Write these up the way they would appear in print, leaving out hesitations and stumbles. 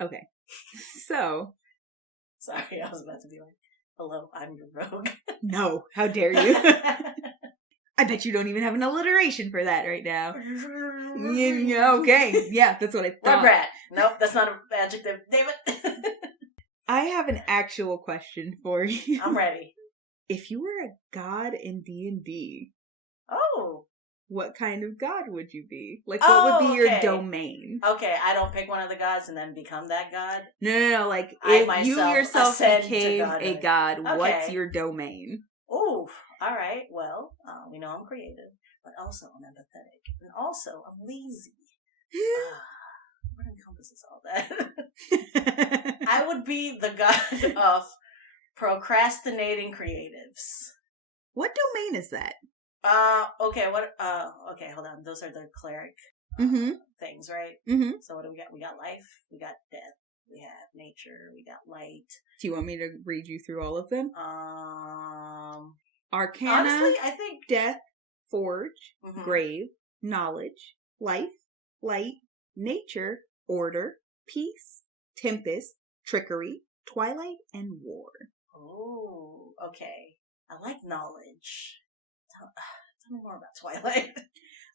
Okay. So. Sorry, I was about to be like, hello, I'm your rogue. No, how dare you? I bet you don't even have an alliteration for that right now. Yeah, okay. Yeah, that's what I thought. Rugrat. Nope, that's not an adjective. Damn it. I have an actual question for you. I'm ready. If you were a god in D&D, what kind of god would you be? Like, what would be your domain? Okay, I don't pick one of the gods and then become that god? No. Like, if you yourself became a god, what's your domain? Ooh, all right. Well, we know I'm creative, but also I'm empathetic. And also, I'm lazy. What encompasses all that? I would be the god of procrastinating creatives. What domain is that? Okay, okay, hold on. Those are the cleric things, right? Mm-hmm. So what do we got? We got life, we got death, we have nature, we got light. Do you want me to read you through all of them? Arcana, honestly, I think death, forge, grave, knowledge, life, light, nature, order, peace, tempest, trickery, twilight, and war. Oh, okay. I like knowledge. Tell me more about Twilight.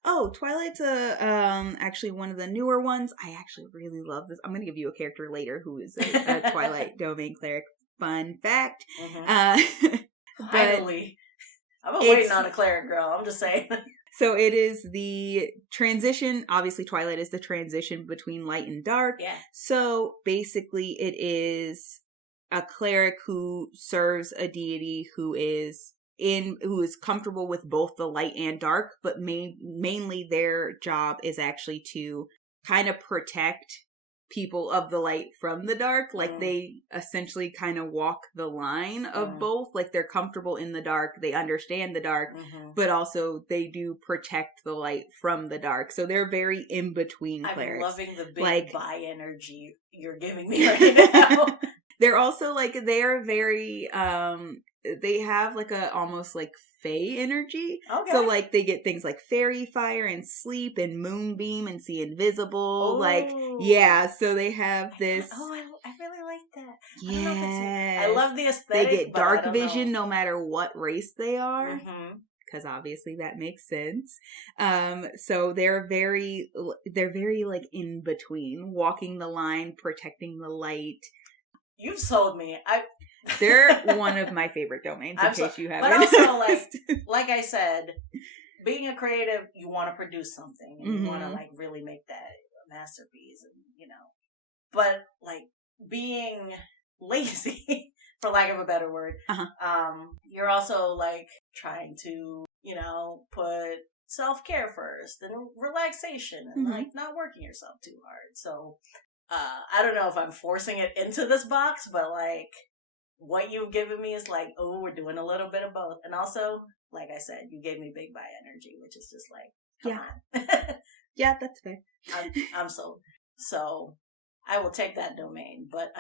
Oh, Twilight's actually one of the newer ones. I actually really love this. I'm going to give you a character later who is a Twilight domain cleric. Fun fact. Finally. I've been waiting on a cleric girl. I'm just saying. So it is the transition. Obviously, Twilight is the transition between light and dark. Yeah. So basically, it is a cleric who serves a deity who is comfortable with both the light and dark, but mainly their job is actually to kind of protect people of the light from the dark. Like they essentially kind of walk the line of both. Like they're comfortable in the dark, they understand the dark, but also they do protect the light from the dark. So they're very in between clerics. I'm loving the big bi energy you're giving me right now. They're also they're very they have a almost fae energy. Okay. So they get things like fairy fire and sleep and moonbeam and see invisible. Ooh. So they have this. Oh, I really like that. Yeah. I love the aesthetic. They get dark vision no matter what race they are. Because obviously that makes sense. So they're very in between, walking the line, protecting the light. You've sold me. They're one of my favorite domains, in case you haven't. But also, like I said, being a creative, you want to produce something, and you want to really make that a masterpiece, and But being lazy, for lack of a better word, you're also trying to put self-care first and relaxation and not working yourself too hard. So I don't know if I'm forcing it into this box, but what you've given me is we're doing a little bit of both. And also, like I said, you gave me big bi energy, which is just come on. Yeah, that's fair. I'm sold. So I will take that domain, but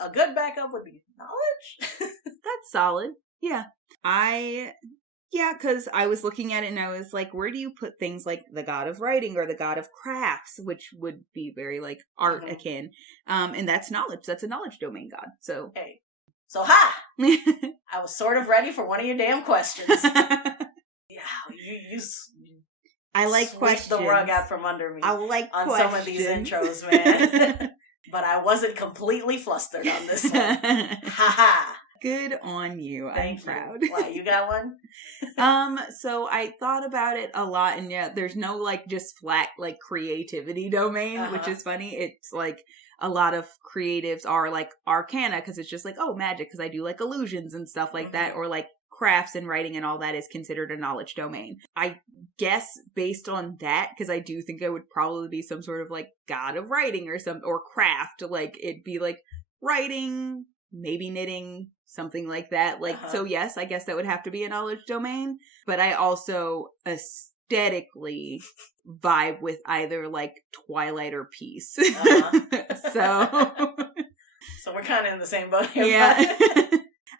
a good backup would be knowledge. That's solid. Yeah. Because I was looking at it and I was like, where do you put things like the god of writing or the god of crafts, which would be very art akin. And that's knowledge. That's a knowledge domain god. So. Hey. So, I was sort of ready for one of your damn questions. Yeah, you I like questions. The rug out from under me. I like on questions. Some of these intros, man. But I wasn't completely flustered on this one. Ha. Good on you. Thank I'm proud. Why, you got one? So I thought about it a lot, and there's no just flat creativity domain, which is funny. It's a lot of creatives are arcana because it's just magic because I do illusions and stuff like that, or crafts and writing and all that is considered a knowledge domain. I guess based on that, because I do think I would probably be some sort of god of writing or craft, it'd be writing, maybe knitting, something like that. So yes, I guess that would have to be a knowledge domain, but I also aesthetically vibe with either Twilight or Peace. So we're kind of in the same boat here. Yeah.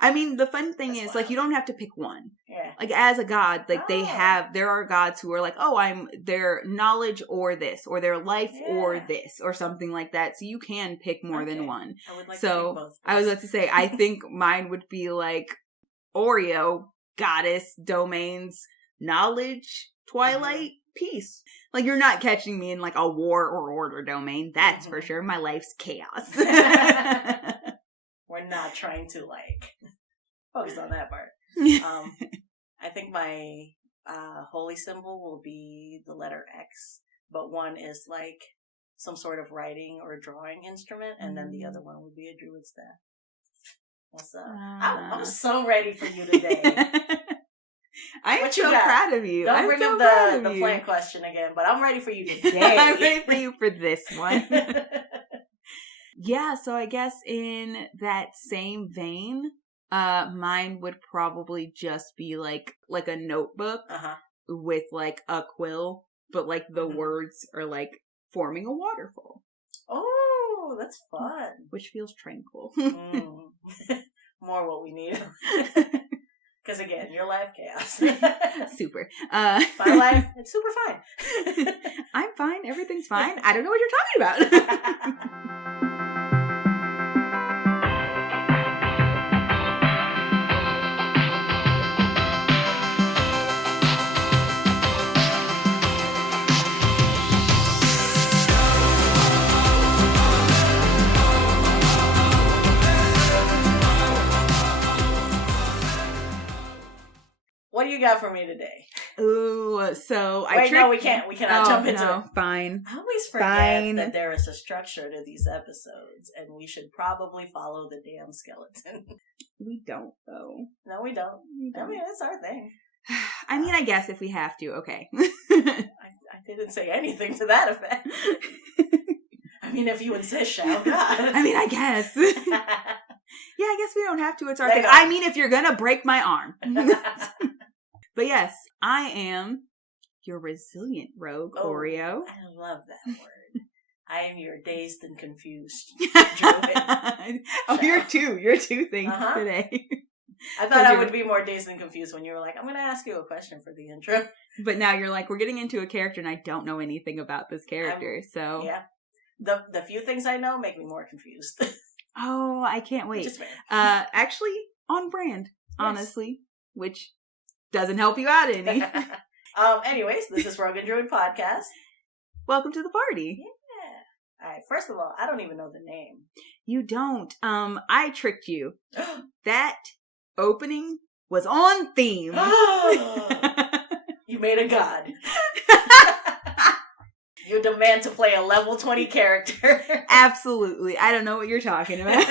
I mean, the fun thing is, you don't have to pick one. Yeah. Like, as a god, like, there are gods who are like, oh, I'm their knowledge or this, or their life or this, or something like that. So you can pick more than one. I would like to pick both. I was about to say, I think mine would be like Oreo, goddess, domains, knowledge, twilight, peace. Like, you're not catching me in like a war or order domain. That's for sure. My life's chaos. We're not trying to like focus on that part. I think my holy symbol will be the letter X, but one is like some sort of writing or drawing instrument, and then the other one would be a druid staff. What's up? I'm so ready for you today. I'm so proud of you. Don't bring up the plant question again, but I'm ready for you today. I'm ready for you for this one. Yeah, so I guess in that same vein, mine would probably just be like a notebook with like a quill, but like the words are like forming a waterfall. Oh, that's fun. Which feels tranquil. More what we need. Because again, your life chaos. Super. My life, it's super fine. I'm fine. Everything's fine. I don't know what you're talking about. What do you got for me today? Ooh, so we can't. We cannot jump into it. Fine. I always forget that there is a structure to these episodes, and we should probably follow the damn skeleton. We don't, though. No, we don't. I mean, it's our thing. I mean, I guess if we have to, okay. I didn't say anything to that effect. I mean, if you insist, shall God. I mean, I guess. Yeah, I guess we don't have to. It's our thing. I mean, if you're gonna break my arm. But yes, I am your resilient rogue, Oreo. I love that word. I am your dazed and confused druid. You're two things today. I thought I would be more dazed and confused when you were like, I'm going to ask you a question for the intro. But now you're like, we're getting into a character and I don't know anything about this character, so... Yeah. The few things I know make me more confused. Oh, I can't wait. Which is fair. Actually, on brand, honestly, which doesn't help you out any. Anyways, this is Rogue and Druid Podcast. Welcome to the party. Yeah. All right. First of all, I don't even know the name. You don't. I tricked you. That opening was on theme. You made a god. You demand to play a level 20 character. Absolutely. I don't know what you're talking about.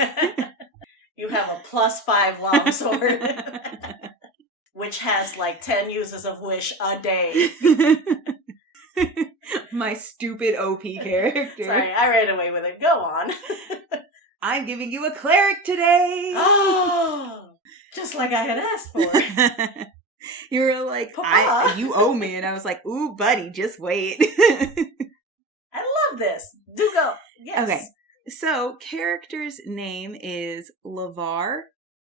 You have a +5 longsword. Which has like 10 uses of wish a day. My stupid OP character. Sorry, I ran away with it. Go on. I'm giving you a cleric today. Oh, just like I had asked for. You were like, you owe me. And I was like, ooh, buddy, just wait. I love this. Do go. Yes. Okay. So, character's name is Livar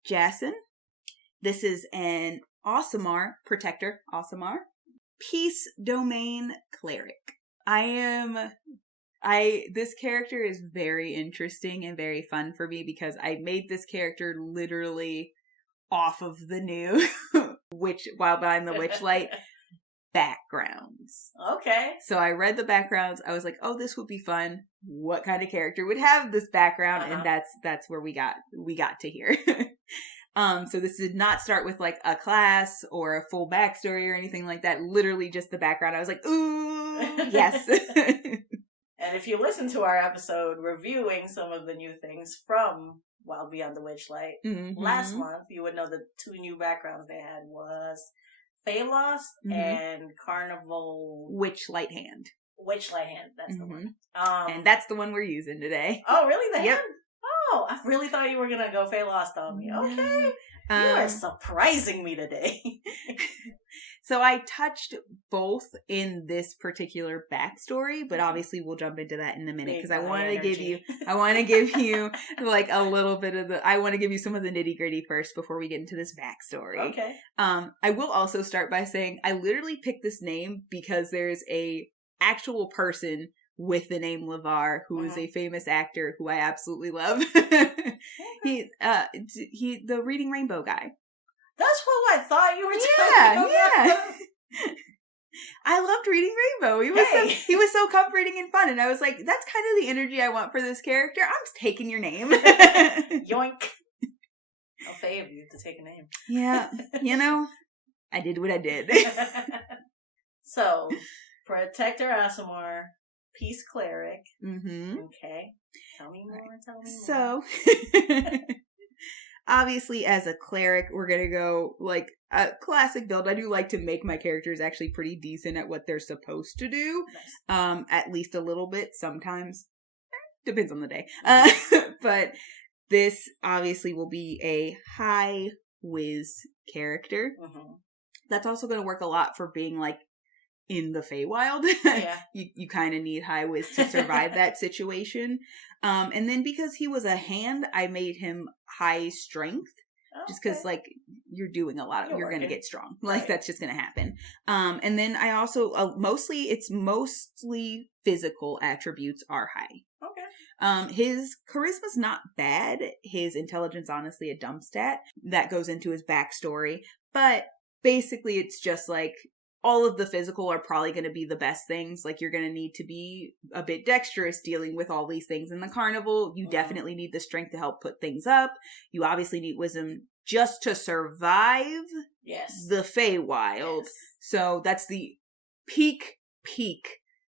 Jassen. This is an Aasimar protector, Aasimar. Peace domain cleric. This character is very interesting and very fun for me because I made this character literally off of the new while behind the Witchlight backgrounds. Okay. So I read the backgrounds. I was like, oh, this would be fun. What kind of character would have this background? And that's where we got to here. So this did not start with like a class or a full backstory or anything like that. Literally just the background. I was like, ooh, yes. And if you listen to our episode reviewing some of the new things from Wild Beyond the Witchlight last month, you would know the 2 new backgrounds they had was Phalos and Carnival Witchlight Hand. Witchlight Hand, that's the one. And that's the one we're using today. Oh, really? The hand? Oh, I really thought you were going to go Phalos on me. Okay. You are surprising me today. So I touched both in this particular backstory, but obviously we'll jump into that in a minute because I want to give you like a little bit of I want to give you some of the nitty gritty first before we get into this backstory. Okay. I will also start by saying I literally picked this name because there's a actual person with the name Livar, who is a famous actor who I absolutely love. He the Reading Rainbow guy. That's who I thought you were talking about. Yeah. I loved Reading Rainbow. He was so comforting and fun, and I was like, that's kind of the energy I want for this character. I'm just taking your name. Yoink. How fey of you to take a name. Yeah, I did what I did. So, Protector Aasimar, Peace Cleric. Mm-hmm. Okay. Tell me more. So, obviously, as a cleric, we're going to go, like, a classic build. I do like to make my characters actually pretty decent at what they're supposed to do. Nice. At least a little bit, sometimes. Depends on the day. But this, obviously, will be a high whiz character. Mm-hmm. That's also going to work a lot for being, like, in the Feywild. Yeah. You kind of need high whiz to survive that situation. And then because he was a hand, I made him high strength. Just because, like, you're doing a lot. You're going to get strong. Like, right. That's just going to happen. And then I also, mostly physical attributes are high. Okay. His charisma's not bad. His intelligence, honestly, a dumb stat. That goes into his backstory. But basically, it's just, like, all of the physical are probably going to be the best things. Like, you're going to need to be a bit dexterous dealing with all these things in the carnival. You definitely need the strength to help put things up. You obviously need wisdom just to survive the Feywild. Yes. So that's the peak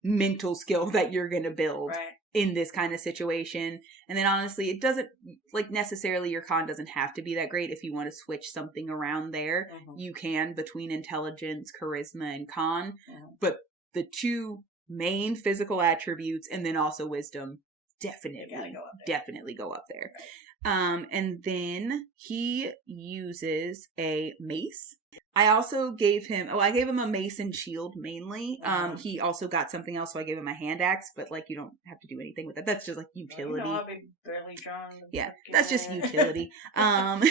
mental skill that you're going to build in this kind of situation. And then honestly, it doesn't, like, necessarily your con doesn't have to be that great. If you want to switch something around there, you can between intelligence, charisma, and con. But the two main physical attributes and then also wisdom definitely go up there. And then he uses a mace. I also gave him a mace and shield mainly. He also got something else, so I gave him a hand axe, but, like, you don't have to do anything with that. That's just, like, utility. I'll be barely drawn. Yeah, that's just utility. And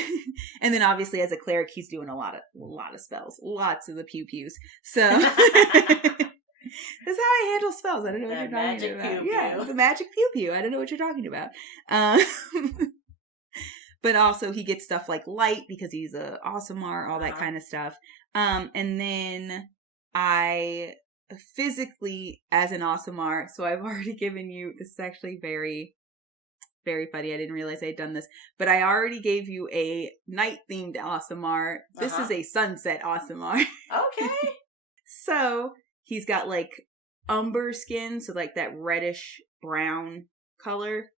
then obviously as a cleric, he's doing a lot of spells. Lots of the pew-pews. So that's how I handle spells. I don't know what you're talking about. Pew-pew. Yeah, the magic pew-pew. I don't know what you're talking about. But also he gets stuff like light because he's a Aasimar, all that kind of stuff. And then I physically, as an Aasimar, so I've already given you, this is actually very, very funny. I didn't realize I had done this, but I already gave you a night-themed Aasimar. This is a sunset Aasimar. Okay. So he's got, like, umber skin, so, like, that reddish brown color.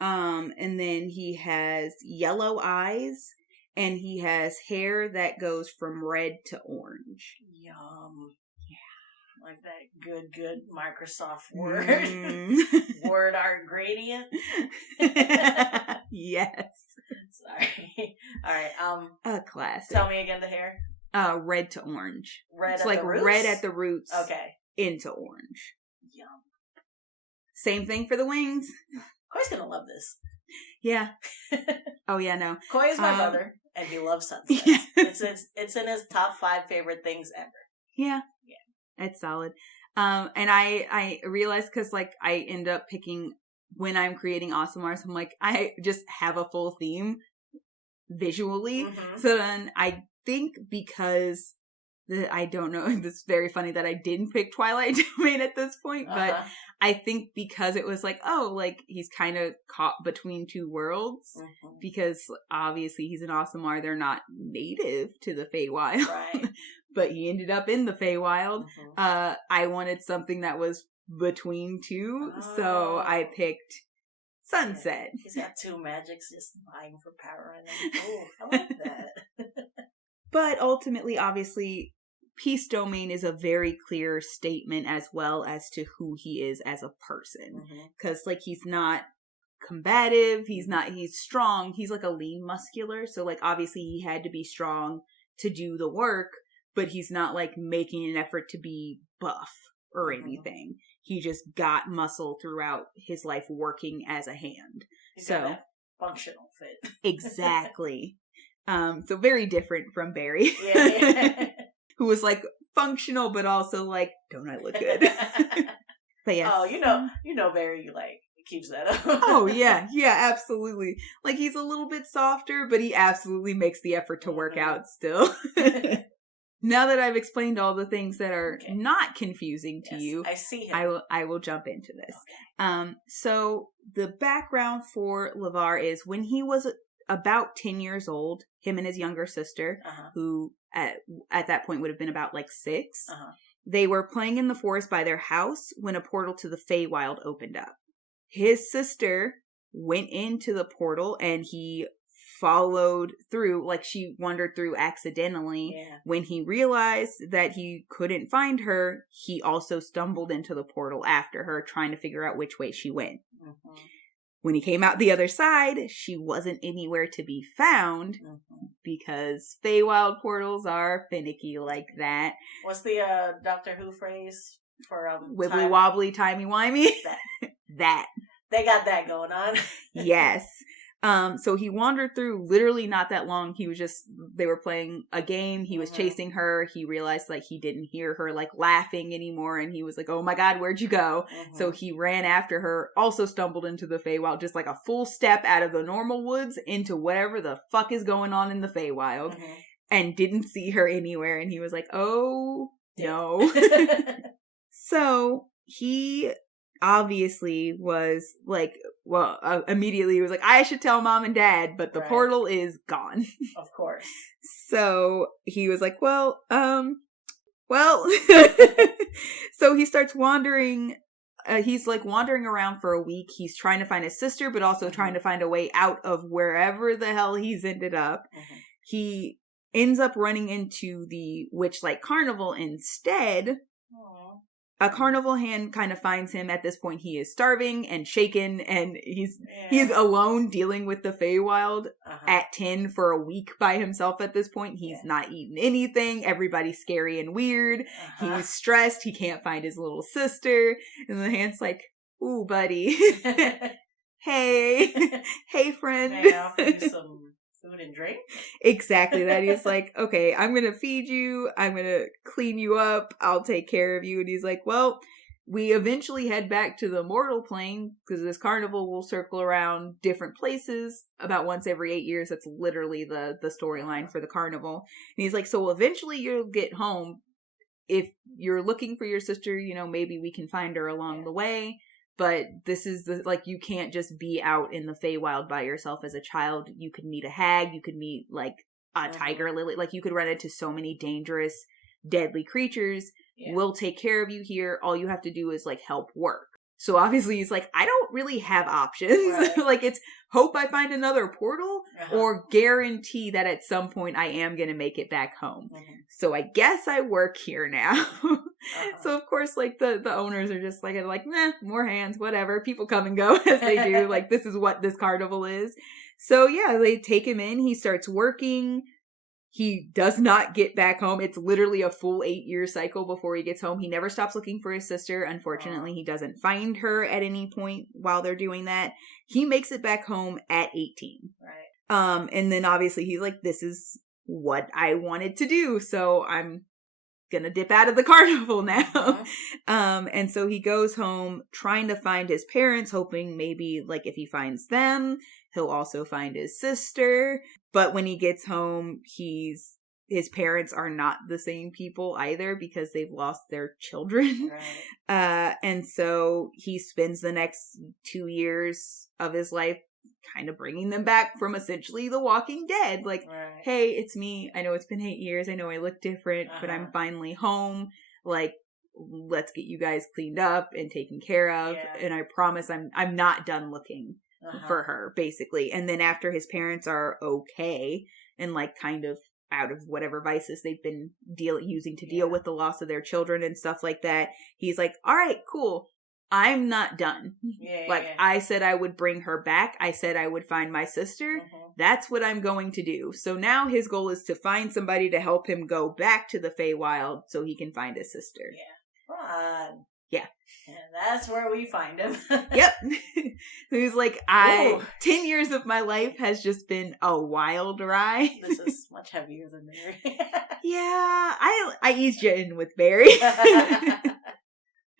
And then he has yellow eyes, and he has hair that goes from red to orange. Yum. Yeah. Like that good Microsoft Word. Word art gradient. Yes. Sorry. All right. A classic. Tell me again the hair. Red to orange. Red it's at like the roots? Red at the roots. Okay. Into orange. Yum. Same thing for the wings. Koi's gonna love this. Yeah. Oh yeah, no. Koi is my brother, and he loves sunsets. Yeah. It's in his top 5 favorite things ever. Yeah. Yeah. It's solid. And I realized because, like, I end up picking when I'm creating Aasimars, I'm like, I just have a full theme visually. So then I think because I don't know, it's very funny that I didn't pick Twilight Domain at this point, but I think because it was like, oh, like, he's kind of caught between two worlds, because obviously he's an Aasimar, they're not native to the Feywild, right. But he ended up in the Feywild. I wanted something that was between two, so I picked Sunset. He's got two magics just vying for power in him. Oh, I like that. But ultimately, obviously, Peace Domain is a very clear statement as well as to who he is as a person. Because, like, he's not combative, he's strong, he's like a lean muscular. So, like, obviously he had to be strong to do the work, but he's not like making an effort to be buff or anything. He just got muscle throughout his life working as a hand. He's got that functional fit. Exactly. So very different from Barry. Who was like functional, but also like, don't I look good? But yes. Oh, you know Barry like keeps that up. Oh yeah, absolutely. Like he's a little bit softer, but he absolutely makes the effort to work out still. Now that I've explained all the things that are not confusing to you, I see him. I will jump into this. Okay. So the background for Livar is when he was about 10 years old, him and his younger sister, who at that point would have been about like 6, they were playing in the forest by their house when a portal to the Feywild opened up. His sister went into the portal and he followed through, like she wandered through accidentally. When he realized that he couldn't find her, he also stumbled into the portal after her, trying to figure out which way she went. When he came out the other side, she wasn't anywhere to be found because Feywild portals are finicky like that. What's the Doctor Who phrase for wibbly wobbly, timey wimey? That. They got that going on. Yes. So he wandered through literally not that long. They were playing a game. He was chasing her. He realized like he didn't hear her like laughing anymore. And he was like, oh my God, where'd you go? So he ran after her, also stumbled into the Feywild, just like a full step out of the normal woods into whatever the fuck is going on in the Feywild, and didn't see her anywhere. And he was like, oh no. So he obviously was like, immediately he was like, I should tell mom and dad, but the portal is gone. Of course. So he was like, well. So he starts wandering. He's like wandering around for a week. He's trying to find his sister, but also trying to find a way out of wherever the hell he's ended up. He ends up running into the Witchlight Carnival instead. A carnival hand kind of finds him. At this point, he is starving and shaken, and he's alone dealing with the Feywild at 10 for a week by himself at this point. He's not eating anything. Everybody's scary and weird. He's stressed. He can't find his little sister. And the hand's like, ooh, buddy. Hey. Hey, friend. May I offer you some food and drink? Exactly that. He's like, okay, I'm gonna feed you, I'm gonna clean you up, I'll take care of you. And he's like, well, we eventually head back to the mortal plane because this carnival will circle around different places about once every 8 years. That's literally the storyline for the carnival. And he's like, so eventually you'll get home. If you're looking for your sister, maybe we can find her along the way. But this is you can't just be out in the Feywild by yourself as a child. You could meet a hag. You could meet like a tiger lily. Like you could run into so many dangerous, deadly creatures. We'll take care of you here. All you have to do is like help work. So obviously he's like, I don't really have options. Like it's hope I find another portal or guarantee that at some point I am going to make it back home. So I guess I work here now. So of course, like the owners are just like, nah, more hands, whatever. People come and go as they do. Like this is what this carnival is. So yeah, they take him in. He starts working. He does not get back home. It's literally a full 8-year cycle before he gets home. He never stops looking for his sister. Unfortunately, he doesn't find her at any point while they're doing that. He makes it back home at 18. And then obviously he's like, this is what I wanted to do. So I'm gonna dip out of the carnival now. And so he goes home trying to find his parents, hoping maybe like if he finds them, he'll also find his sister. But when he gets home, his parents are not the same people either because they've lost their children. And so he spends the next 2 years of his life kind of bringing them back from essentially The Walking Dead. Like, hey, it's me. I know it's been 8 years. I know I look different, but I'm finally home. Like, let's get you guys cleaned up and taken care of. And I promise I'm not done looking for her, basically. And then after his parents are okay and like kind of out of whatever vices they've been using to deal with the loss of their children and stuff like that, he's like, all right, cool. I'm not done. Yeah. I said I would bring her back. I said I would find my sister. Mm-hmm. That's what I'm going to do. So now his goal is to find somebody to help him go back to the Feywild so he can find his sister. Yeah. Fun. Yeah. And that's where we find him. Yep. He's like, 10 years of my life has just been a wild ride. This is much heavier than Mary. Yeah, I eased you in with Barry.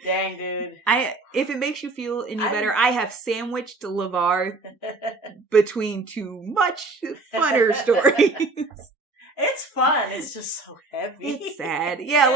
Dang, dude. If it makes you feel any better, I have sandwiched Livar between two much funner stories. It's fun. It's just so heavy. It's sad. Yeah,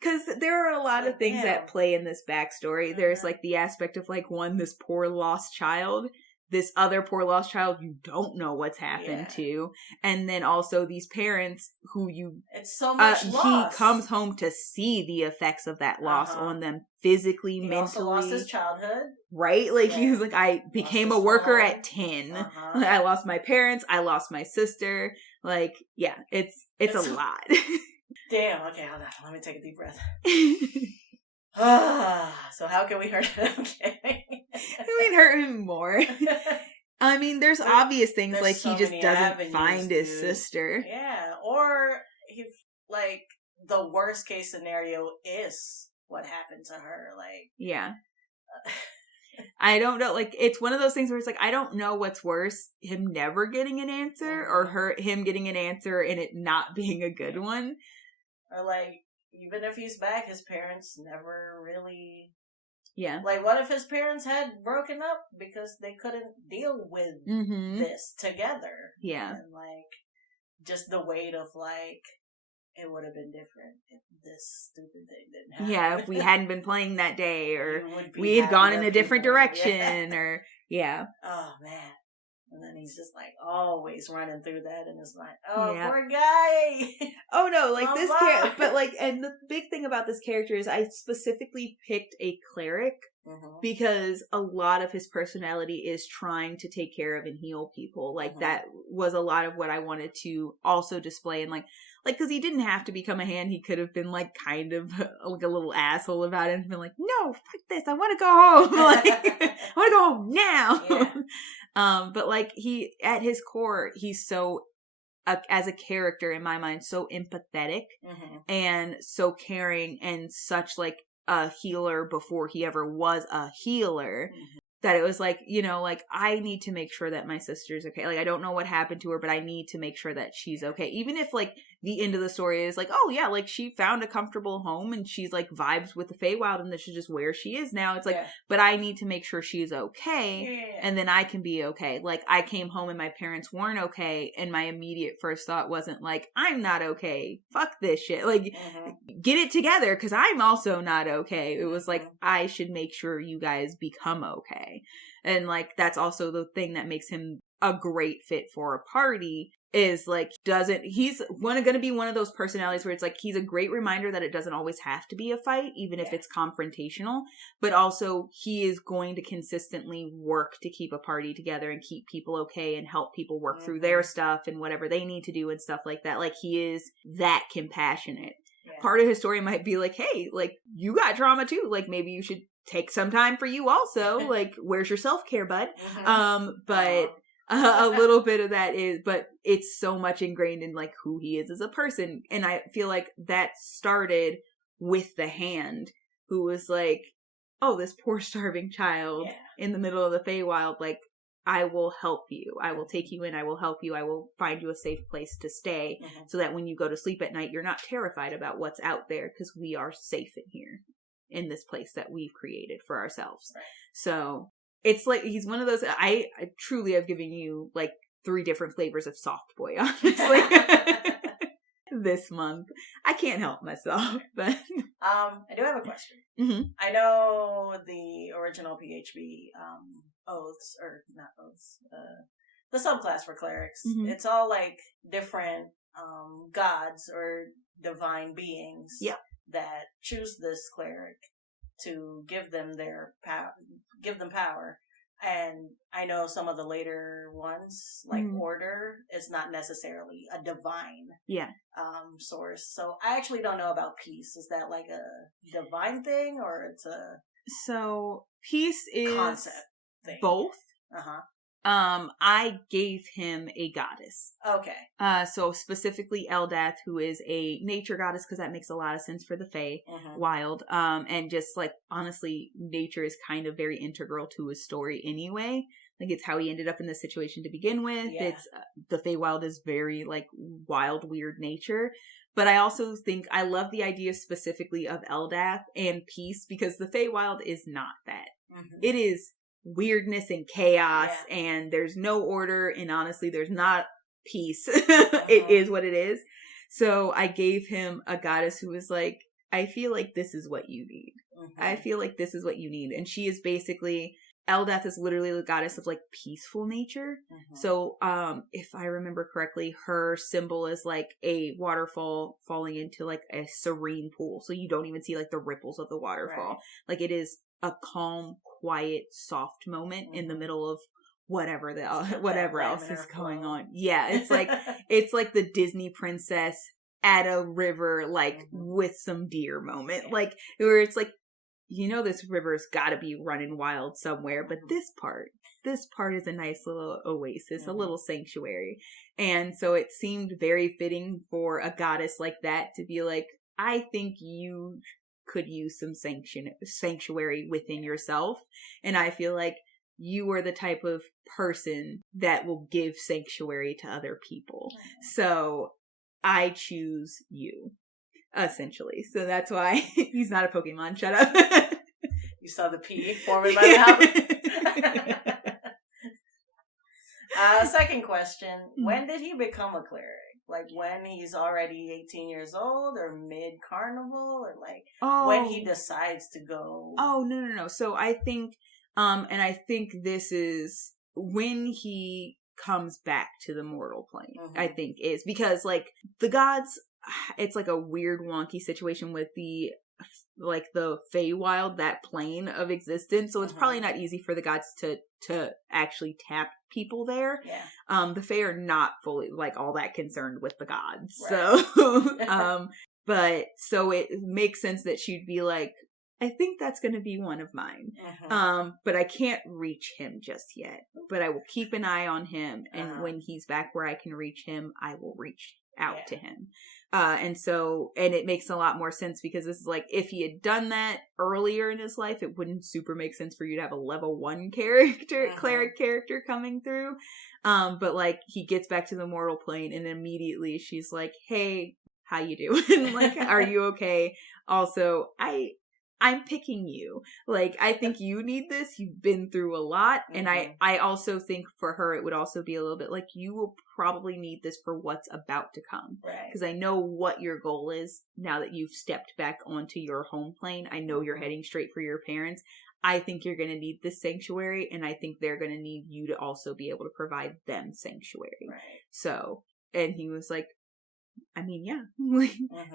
because there are a lot of things that play in this backstory. There's, the aspect of, this poor lost child. This other poor lost child you don't know what's happened to. And then also these parents who it's so much loss. He comes home to see the effects of that loss on them physically, mentally. Also lost his childhood. Right? He's like, I became a worker at 10. I lost my parents. I lost my sister. It's a lot. Damn, okay, hold on. Let me take a deep breath. So how can we hurt him? Okay. We can hurt him more. I mean, there's obvious things he just doesn't find his sister. Yeah, or he the worst case scenario is what happened to her. Yeah. I don't know. It's one of those things where it's I don't know what's worse, him never getting an answer or him getting an answer and it not being a good one. Or even if he's back, his parents never really... Yeah. What if his parents had broken up because they couldn't deal with this together? Yeah. And, just the weight of, it would have been different if this stupid thing didn't happen. Yeah, if we hadn't been playing that day, or we had gone in a different direction, or... Yeah. Oh, man. And then he's just always running through that in his mind. Oh, poor guy. Oh no, this character, but and the big thing about this character is I specifically picked a cleric because a lot of his personality is trying to take care of and heal people. That was a lot of what I wanted to also display, and because he didn't have to become a hand, he could have been kind of a little asshole about it and been no, fuck this, I want to go home. I want to go home now. Yeah. But he, at his core, he's so, as a character in my mind, so empathetic and so caring and such a healer before he ever was a healer. That it was I need to make sure that my sister's okay. I don't know what happened to her, but I need to make sure that she's okay. Even if the end of the story is oh yeah, she found a comfortable home and she's vibes with the Feywild and this is just where she is now. It's but I need to make sure she's okay and then I can be okay. I came home and my parents weren't okay and my immediate first thought wasn't I'm not okay. Fuck this shit. Get it together because I'm also not okay. It was I should make sure you guys become okay. And that's also the thing that makes him a great fit for a party is he's going to be one of those personalities where it's he's a great reminder that it doesn't always have to be a fight, even if it's confrontational, but also he is going to consistently work to keep a party together and keep people okay and help people work through their stuff and whatever they need to do and stuff like that. He is that compassionate. Yeah. Part of his story might be hey, you got trauma too. Maybe you should take some time for you also. Where's your self-care, bud? But a little bit of that is, but it's so much ingrained in who he is as a person. And I feel that started with the hand who was oh, this poor starving child in the middle of the Feywild, I will help you. I will take you in. I will help you. I will find you a safe place to stay so that when you go to sleep at night, you're not terrified about what's out there because we are safe in here in this place that we've created for ourselves. Right. So it's he's one of those, I truly have given you 3 different flavors of soft boy, honestly. This month. I can't help myself, but... I do have a question. I know the original PHB oaths, or not oaths, the subclass for clerics. It's all different gods or divine beings that choose this cleric to give them their power. And I know some of the later ones, Order, is not necessarily a divine source. So I actually don't know about Peace. Is that a divine thing, or it's a... So Peace is concept thing? Both. Uh-huh. I gave him a goddess. Okay. So specifically Eldath, who is a nature goddess, because that makes a lot of sense for the Fae wild. And just like, honestly, nature is kind of very integral to his story anyway. Like, it's how he ended up in this situation to begin with. Yeah. It's, the Feywild is very, like, wild, weird nature. But I also think, I love the idea specifically of Eldath and peace, because the Feywild is not that. It is weirdness and chaos, and there's no order, and honestly, there's not peace. It is what it is. So I gave him a goddess who was like, I feel like this is what you need. I feel like this is what you need. And she is basically... Eldath is literally the goddess of, like, peaceful nature. So, if I remember correctly, her symbol is, like, a waterfall falling into, like, a serene pool. So you don't even see, like, the ripples of the waterfall. Right. Like, it is a calm, quiet, soft moment in the middle of whatever else is going on. Yeah, it's like, it's like the Disney princess at a river, like, with some deer moment. Like, where it's like, you know, this river's gotta be running wild somewhere, but this part is a nice little oasis, a little sanctuary. And so it seemed very fitting for a goddess like that to be like, I think you could use some sanctuary within yourself. And I feel like you are the type of person that will give sanctuary to other people. So I choose you. Essentially. So that's why he's not a Pokemon. Shut up. You saw the P form in my mouth. Second question. When did he become a cleric? Like, when he's already 18 years old, or mid-carnival, or like when he decides to go? Oh, no. So I think, and I think this is when he comes back to the mortal plane, I think is because, like, the gods, it's like a weird wonky situation with the Feywild, that plane of existence. So it's probably not easy for the gods to actually tap people there. Yeah. The Fae are not fully, like, all that concerned with the gods. Right. So, but so it makes sense that she'd be like, I think that's going to be one of mine. But I can't reach him just yet. But I will keep an eye on him. And when he's back where I can reach him, I will reach out to him. And it makes a lot more sense because this is like, if he had done that earlier in his life, it wouldn't super make sense for you to have a level 1 cleric character coming through. But like, he gets back to the mortal plane and immediately she's like, hey, how you doing? Like, are you okay? Also, I'm picking you. Like, I think you need this. You've been through a lot. And I also think for her, it would also be a little bit like, you will probably need this for what's about to come. Right. Because I know what your goal is now that you've stepped back onto your home plane. I know you're heading straight for your parents. I think you're going to need this sanctuary. And I think they're going to need you to also be able to provide them sanctuary. Right. So, and he was like, I mean, yeah,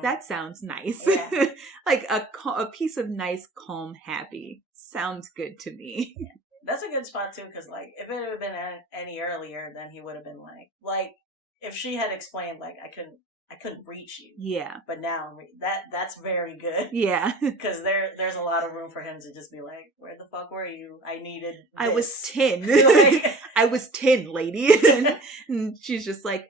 that sounds nice. Yeah. Like a piece of nice, calm, happy sounds good to me. Yeah. That's a good spot too, because like if it had been any earlier, then he would have been like if she had explained like I couldn't reach you. Yeah. But now that's very good. Yeah. Because there's a lot of room for him to just be like, where the fuck were you? I needed this. I was 10. I was 10, lady. And she's just like,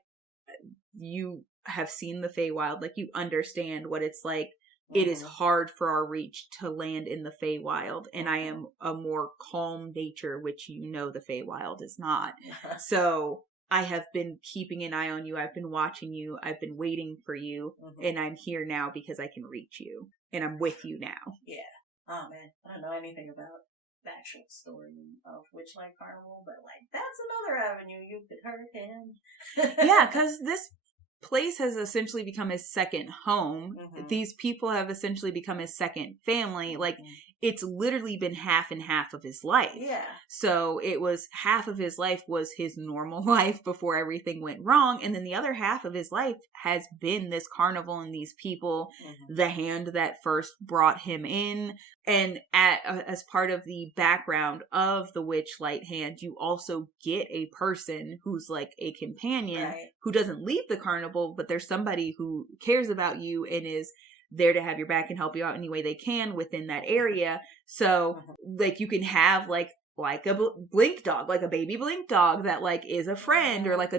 you have seen the Feywild, like, you understand what it's like. It is hard for our reach to land in the Feywild, and I am a more calm nature, which you know the Feywild is not. So I have been keeping an eye on you. I've been watching you. I've been waiting for you, and I'm here now because I can reach you, and I'm with you now. Yeah. Oh man, I don't know anything about the actual story of Witchlight Carnival, but like, that's another avenue you could hurt him. Yeah, because this place has essentially become his second home. These people have essentially become his second family. Like, it's literally been half and half of his life. Yeah. So it was half of his life was his normal life before everything went wrong. And then the other half of his life has been this carnival and these people, the hand that first brought him in. And as part of the background of the Witchlight hand, you also get a person who's like a companion who doesn't leave the carnival, but there's somebody who cares about you and is there to have your back and help you out any way they can within that area. So like you can have like a blink dog, like a baby blink dog that like is a friend, or like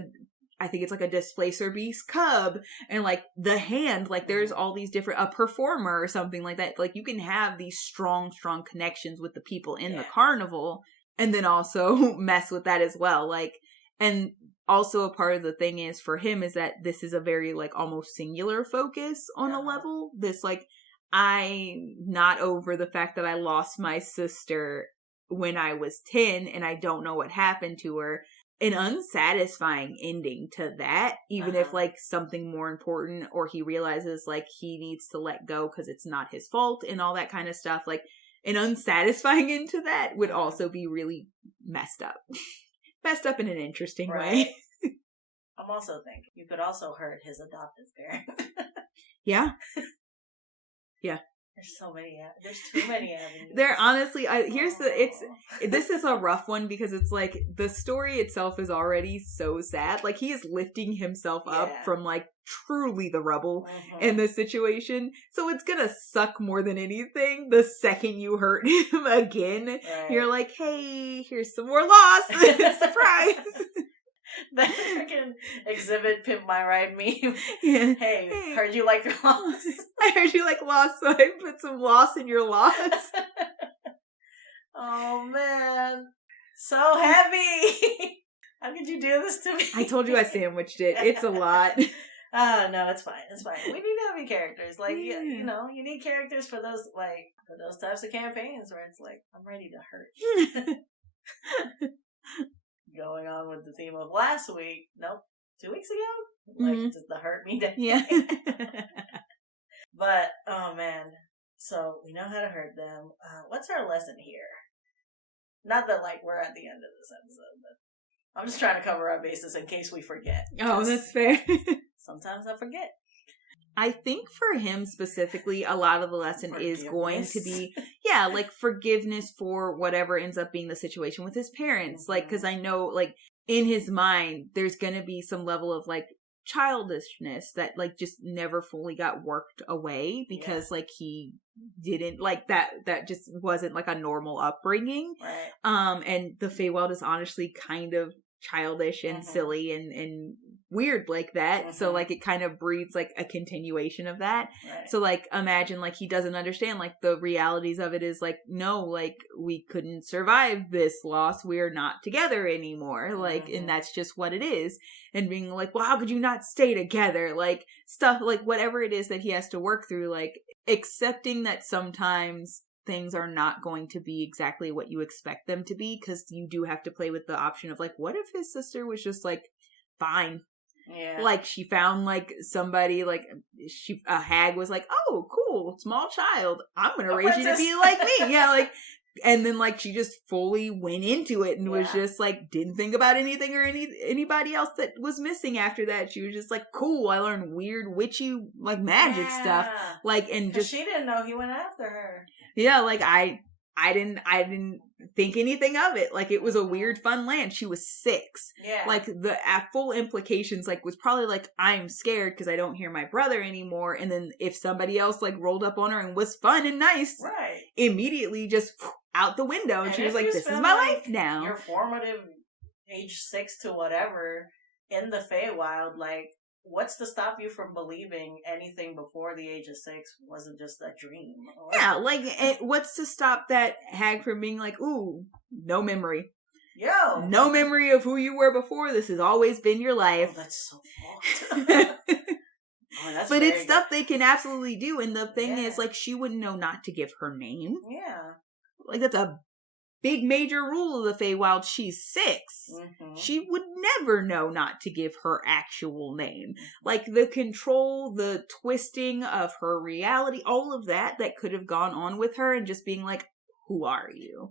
I think it's like a displacer beast cub, and like the hand, like there's all these different, a performer or something like that. Like you can have these strong connections with the people in the carnival, and then also mess with that as well. Like, and also a part of the thing is for him is that this is a very like almost singular focus on a level. This like, I'm not over the fact that I lost my sister when I was 10 and I don't know what happened to her. An unsatisfying ending to that, even if like something more important, or he realizes like he needs to let go because it's not his fault and all that kind of stuff. Like an unsatisfying end to that would also be really messed up. Messed up in an interesting way. I'm also thinking you could also hurt his adoptive parent. Yeah. Yeah. There's so many. There's too many avenues. There honestly, this is a rough one because it's like the story itself is already so sad. Like he is lifting himself up from like truly the rubble in this situation. So it's gonna suck more than anything the second you hurt him again. Right. You're like, hey, here's some more loss. Surprise. That freaking exhibit Pimp My Ride meme. Yeah. Hey, heard you like your loss. I heard you like loss, so I put some loss in your loss. Oh man, so heavy. How could you do this to me? I told you I sandwiched it. It's a lot. No, it's fine. It's fine. We need happy characters. Like you know, you need characters for those types of campaigns where it's like, I'm ready to hurt. Going on with the theme of last week. Nope. 2 weeks ago? Like, just the hurt me day. Yeah. But, oh man. So, we know how to hurt them. What's our lesson here? Not that, like, we're at the end of this episode, but I'm just trying to cover our bases in case we forget. Oh, that's fair. Sometimes I forget. I think for him specifically, a lot of the lesson is going to be, like forgiveness for whatever ends up being the situation with his parents. Like, because I know, like, in his mind, there's going to be some level of, like, childishness that, like, just never fully got worked away because, like, he didn't, like, that just wasn't, like, a normal upbringing. Right. And the Feywild is honestly kind of childish and silly and weird like that. So like it kind of breeds like a continuation of that. Right. So like imagine like he doesn't understand like the realities of it is like, no, like we couldn't survive this loss. We're not together anymore. Like, and that's just what it is. And being like, well, how could you not stay together? Like stuff like whatever it is that he has to work through, like accepting that sometimes things are not going to be exactly what you expect them to be, because you do have to play with the option of like, what if his sister was just like fine? Yeah. Like she found like somebody, like a hag was like, oh cool, small child, I'm gonna raise you to be like me. Yeah, like, and then like she just fully went into it and was just like didn't think about anything or anybody else that was missing after that. She was just like, cool, I learned weird witchy like magic stuff, like, and just she didn't know he went after her. Yeah, like I didn't think anything of it. Like it was a weird fun land. She was 6. Yeah. Like the full implications like was probably like, I'm scared because I don't hear my brother anymore. And then if somebody else like rolled up on her and was fun and nice, right, immediately just out the window. And she was like, this is my life now. Your formative age 6 to whatever in the Feywild, like, what's to stop you from believing anything before the age of 6 wasn't just a dream? Yeah, like, what's to stop that hag from being like, ooh, no memory. Yo! No memory of who you were before. This has always been your life. Oh, that's so fucked. But it's stuff they can absolutely do. And the thing is, like, she wouldn't know not to give her name. Yeah. Like, that's a big major rule of the Feywild. She's 6. She would never know not to give her actual name. Like the control, the twisting of her reality, all of that could have gone on with her and just being like, who are you?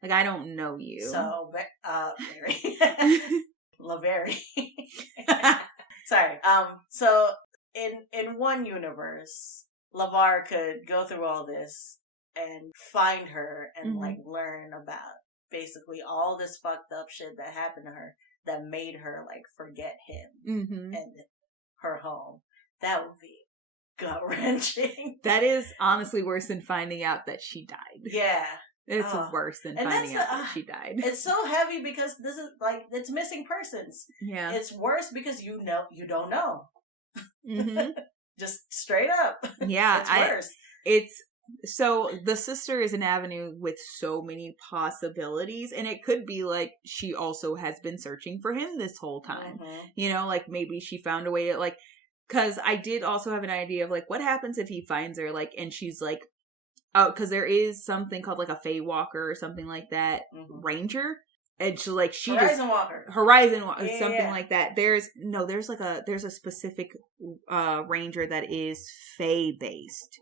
Like, I don't know you. So, Mary. LaVerry. Sorry. So in one universe, Livar could go through all this and find her and like learn about basically all this fucked up shit that happened to her that made her like forget him and her home. That would be gut-wrenching. That is honestly worse than finding out that she died. Yeah. It's worse than finding out that she died. It's so heavy because this is like, it's missing persons. Yeah. It's worse because you don't know. Mm-hmm. Just straight up. Yeah. It's worse. So the sister is an avenue with so many possibilities, and it could be like she also has been searching for him this whole time. Mm-hmm. You know, like maybe she found a way to like, because I did also have an idea of like what happens if he finds her like and she's like, oh, because there is something called like a Fey Walker or something like that, ranger. And she Horizon Walker, something like that. There's a specific ranger that is Fey based,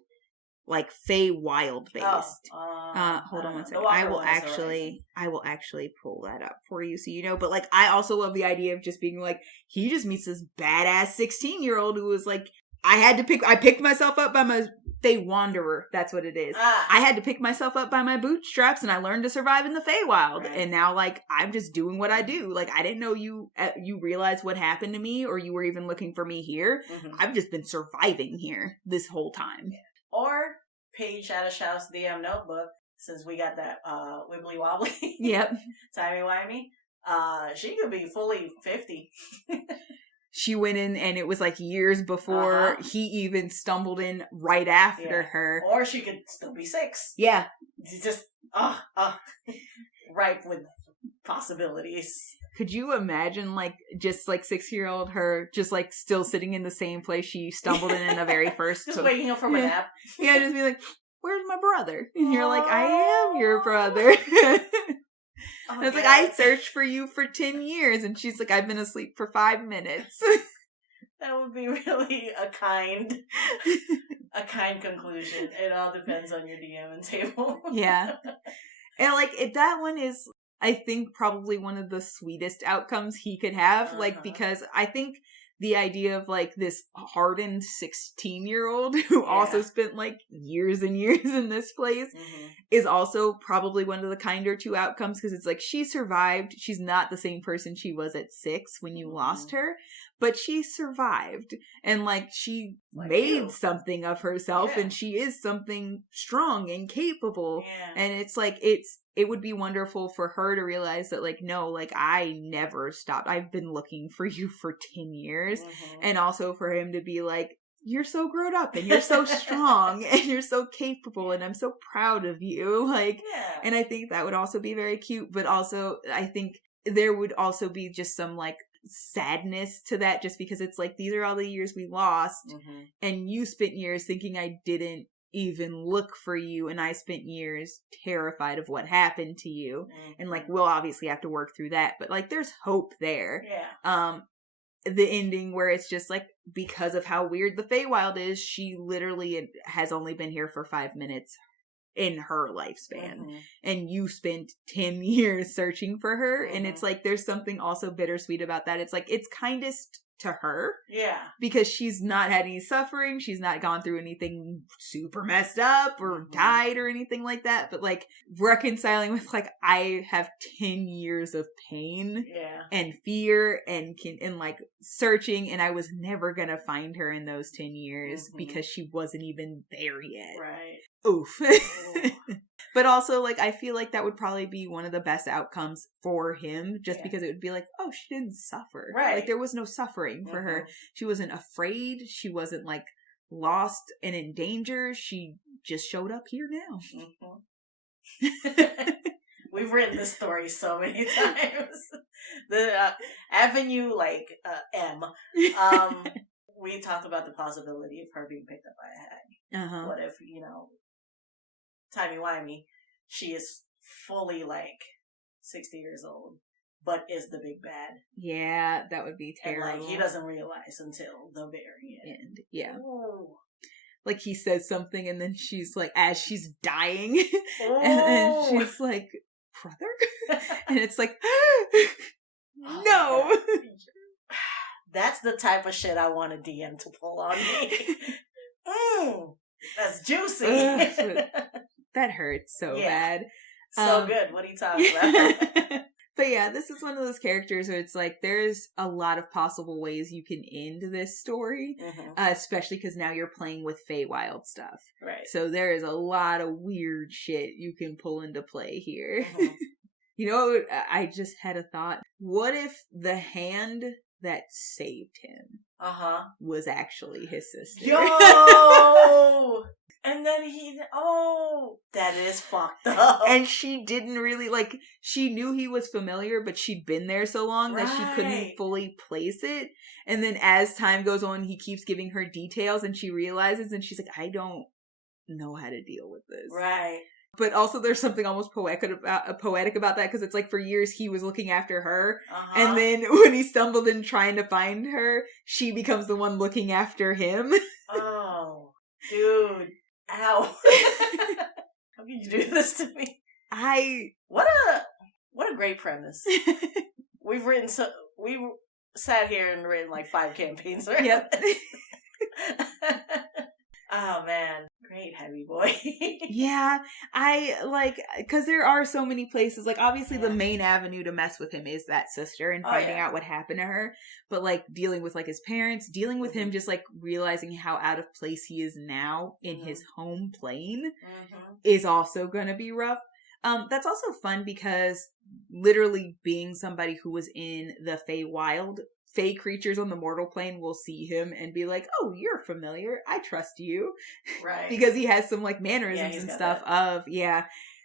like Fey wild based. Hold on one second. I will actually pull that up for you so you know. But like, I also love the idea of just being like, he just meets this badass 16-year-old who was like, I picked myself up by my Fey Wanderer. That's what it is. I had to pick myself up by my bootstraps, and I learned to survive in the Feywild. Right. And now, like, I'm just doing what I do. Like, I didn't know you realized what happened to me, or you were even looking for me here. Mm-hmm. I've just been surviving here this whole time. Yeah. Or Paige Shadowshaw's DM notebook, since we got that wibbly wobbly. Yep. Timey-wimey. She could be fully 50. She went in and it was like years before he even stumbled in right after her. Or she could still be 6. Yeah. Just, ripe with possibilities. Could you imagine like just like 6-year-old her just like still sitting in the same place she stumbled in the very first. Just waking up from a nap. Yeah, just be like, where's my brother? And you're like, I am your brother. I was like, I searched for you for 10 years. And she's like, I've been asleep for 5 minutes. That would be really a kind conclusion. It all depends on your DM and table. Yeah. And like, that one is, I think, probably one of the sweetest outcomes he could have. Like, because I think the idea of like this hardened 16-year-old who also spent like years and years in this place is also probably one of the kinder 2 outcomes, because it's like she survived. She's not the same person she was at 6 when you lost her, but she survived, and like she made something of herself, and she is something strong and capable. And it's like it would be wonderful for her to realize that, like, no, like, I never stopped. I've been looking for you for 10 years. And also for him to be like, you're so grown up and you're so strong and you're so capable and I'm so proud of you. Like, and I think that would also be very cute. But also, I think there would also be just some, like, sadness to that, just because it's like, these are all the years we lost. And you spent years thinking I didn't even look for you, and I spent years terrified of what happened to you. And like, we'll obviously have to work through that, but like, there's hope there. The ending where it's just like, because of how weird the Feywild is, she literally has only been here for 5 minutes in her lifespan, and you spent 10 years searching for her. And it's like, there's something also bittersweet about that. It's like, it's kindest to her, because she's not had any suffering, she's not gone through anything super messed up or died or anything like that, but like reconciling with like, I have 10 years of pain and fear and like searching, and I was never gonna find her in those 10 years because she wasn't even there yet. Oof. But also, like, I feel like that would probably be one of the best outcomes for him, just because it would be like, oh, she didn't suffer. Like, there was no suffering for her. She wasn't afraid. She wasn't, like, lost and in danger. She just showed up here now. We've written this story so many times. The Avenue, like, M. We talked about the possibility of her being picked up by a hag. What if, you know, timey-wimey, she is fully, like, 60 years old, but is the big bad. Yeah, that would be terrible. And, like, he doesn't realize until the very end. Ooh. Like, he says something, and then she's, like, as she's dying, and then she's like, brother? And it's like, no! That's the type of shit I want a DM to pull on me. That's juicy. That hurts so bad. So good. What are you talking about? But yeah, this is one of those characters where it's like there's a lot of possible ways you can end this story, especially because now you're playing with Feywild stuff. Right. So there is a lot of weird shit you can pull into play here. You know, I just had a thought. What if the hand that saved him was actually his sister? Yo! And then that is fucked up. And she didn't really, like, she knew he was familiar, but she'd been there so long that she couldn't fully place it. And then as time goes on, he keeps giving her details and she realizes, and she's like, I don't know how to deal with this. Right. But also there's something almost poetic about that, because it's like for years he was looking after her. And then when he stumbled in trying to find her, she becomes the one looking after him. Oh, dude. Ow. How can you do this to me? What a great premise. We've sat here and written like 5 campaigns, right? Yep. Oh man, great heavy boy. Yeah, I like, because there are so many places, like obviously the main avenue to mess with him is that sister and finding out what happened to her, but like dealing with like his parents, dealing with him just like realizing how out of place he is now in his home plane is also gonna be rough. That's also fun because literally being somebody who was in the Feywild, Fey creatures on the mortal plane will see him and be like, oh, you're familiar. I trust you. Right. Because he has some like mannerisms and stuff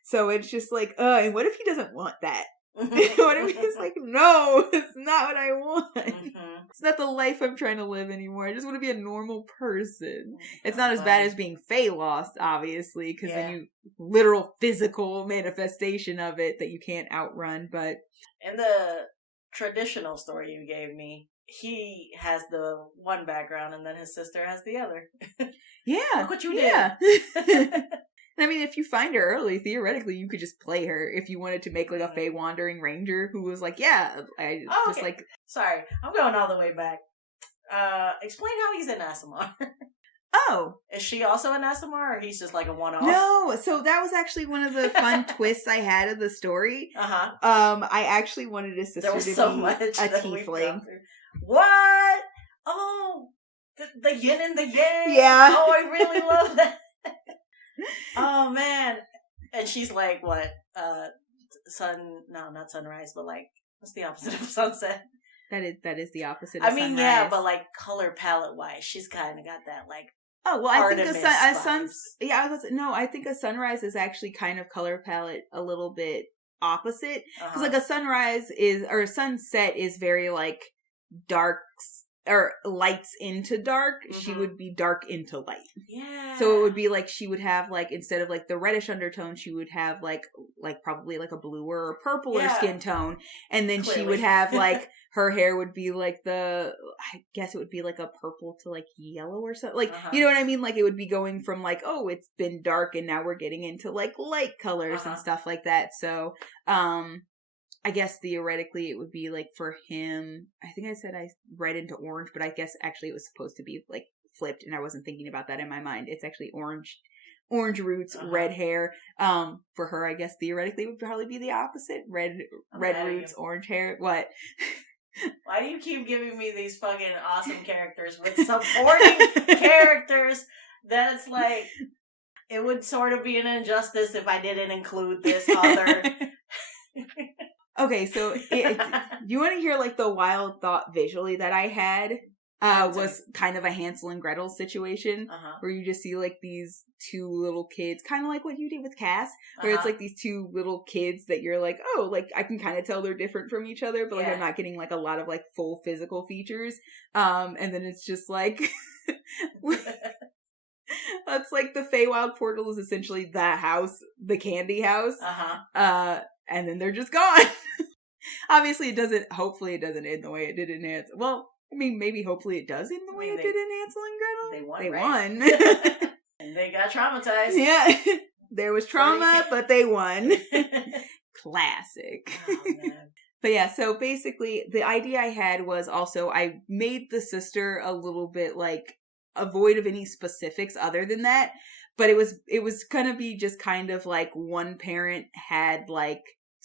So it's just like, and what if he doesn't want that? What if he's like, no, it's not what I want. It's not the life I'm trying to live anymore. I just want to be a normal person. It's not as bad as being Fey lost, obviously, because then you literal physical manifestation of it that you can't outrun. But in the traditional story you gave me, he has the one background and then his sister has the other. Yeah. Look what you did. I mean, if you find her early, theoretically, you could just play her if you wanted to make like a Fey wandering ranger who was like, like. Sorry, I'm going all the way back. Explain how he's in Aasimar. Oh. Is she also an Aasimar, or he's just like a one-off? No, so that was actually one of the fun twists I had of the story. I actually wanted his sister to be a tiefling. What? Oh, the yin and the yang. Yeah. Oh, I really love that. Oh man. And she's like, what? Not sunrise, but like, what's the opposite of sunset? That is the opposite of sunrise. Yeah, but like color palette wise, she's kind of got that like. Oh well, I think I think a sunrise is actually kind of color palette a little bit opposite, because like a sunrise or a sunset is very like dark or lights into dark. She would be dark into light. Yeah. So it would be like she would have like, instead of like the reddish undertone, she would have like probably like a bluer or purpler skin tone, and then she would have like her hair would be like I guess it would be like a purple to like yellow or something. Like you know what I mean? Like it would be going from like, oh, it's been dark and now we're getting into like light colors and stuff like that. So I guess theoretically it would be like for him, I think I said I read into orange, but I guess actually it was supposed to be like flipped and I wasn't thinking about that in my mind. It's actually orange roots, red hair. For her, I guess theoretically it would probably be the opposite. Red roots, orange hair. What? Why do you keep giving me these fucking awesome characters with supporting characters that it's like, it would sort of be an injustice if I didn't include this other... Okay, so you want to hear like the wild thought visually that I had was kind of a Hansel and Gretel situation where you just see like these two little kids, kind of like what you did with Cass, where it's like these two little kids that you're like, oh, like I can kind of tell they're different from each other, but like I'm not getting like a lot of like full physical features. And then it's just like that's like the Feywild portal is essentially that house, the candy house. And then they're just gone. Obviously, hopefully it doesn't end the way it did in Hansel. Well, I mean, maybe hopefully it does end the way it did in Hansel and Gretel. They won. And they got traumatized. Yeah. There was trauma, but they won. Classic. Oh, man. But yeah, so basically, the idea I had was also, I made the sister a little bit like, void of any specifics other than that. But it was gonna be just kind of like one parent had like